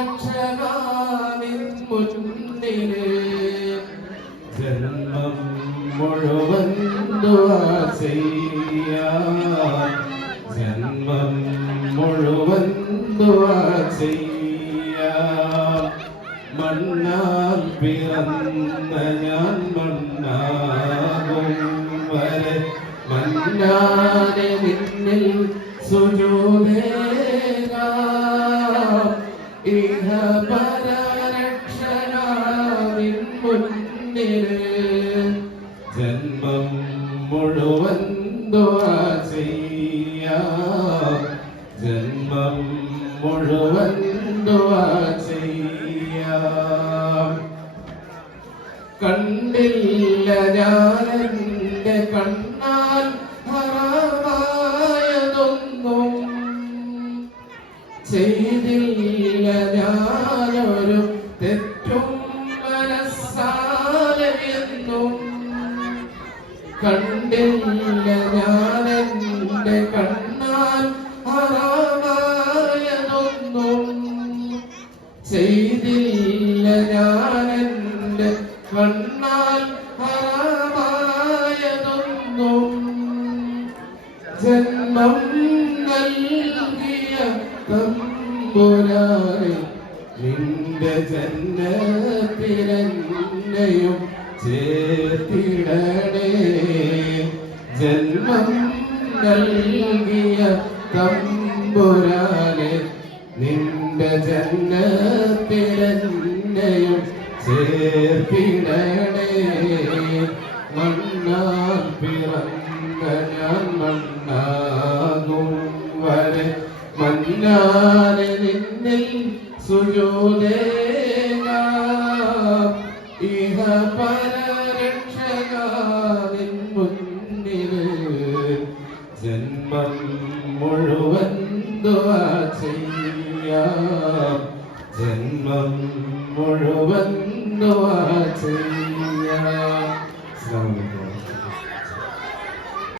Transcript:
രക്ഷകാനിൻ മുന്നില് ജന്മം മുഴുവൻ ദുആ ചെയ്യാം ജന്മം മുഴുവൻ ദുആ ചെയ്യാം മണ്ണാൽ പിറന്ന ഞാൻ മണ്ണാകും വരെ മണ്ണാനെ നിന്നിൽ സുജൂദേകാം ഇഹ പരരക്ഷകാനിൻ മുന്നില് ജന്മം മുഴുവൻ ദുആ ചെയ്യാം ജന്മം മുഴുവൻ ദുആ ചെയ്യാം കണ്ടില്ല ഞാനെന്റെ കണ്ണാൽ ഹറാമായതൊന്നും ചെയ്തില്ല ഞാനൊരു തെറ്റും മനസ്സാലെന്നും കണ്ടില്ല ഞാനെന്റെ കണ്ണാൽ ഹറാമായതൊന്നും ചെയ്തില്ല ഞാനെന്റെ കണ്ണാൽ ഹറാമായതൊന്നും ജന്മം നൽകിയ തമ്പുരാനെ നിന്റെ ജന്മത്തിലെന്നെയും ചേർത്തിടണേ ജന്മം നൽകിയ തമ്പുരാനെ നിന്റെ ജന്മത്തിലെന്നെയും ചേർത്തിടണേ മണ്ണാൽ പിറന്ന ഞാൻ മണ്ണാകും വരെ മണ്ണാനെ നിന്നിൽ സുജൂദേകാം ഇഹ പരരക്ഷകാനിൻ മുന്നില് ജന്മം മുഴുവൻ ദുആ ചെയ്യാം ജന്മം മുഴുവൻ ദുആ ചെയ്യാം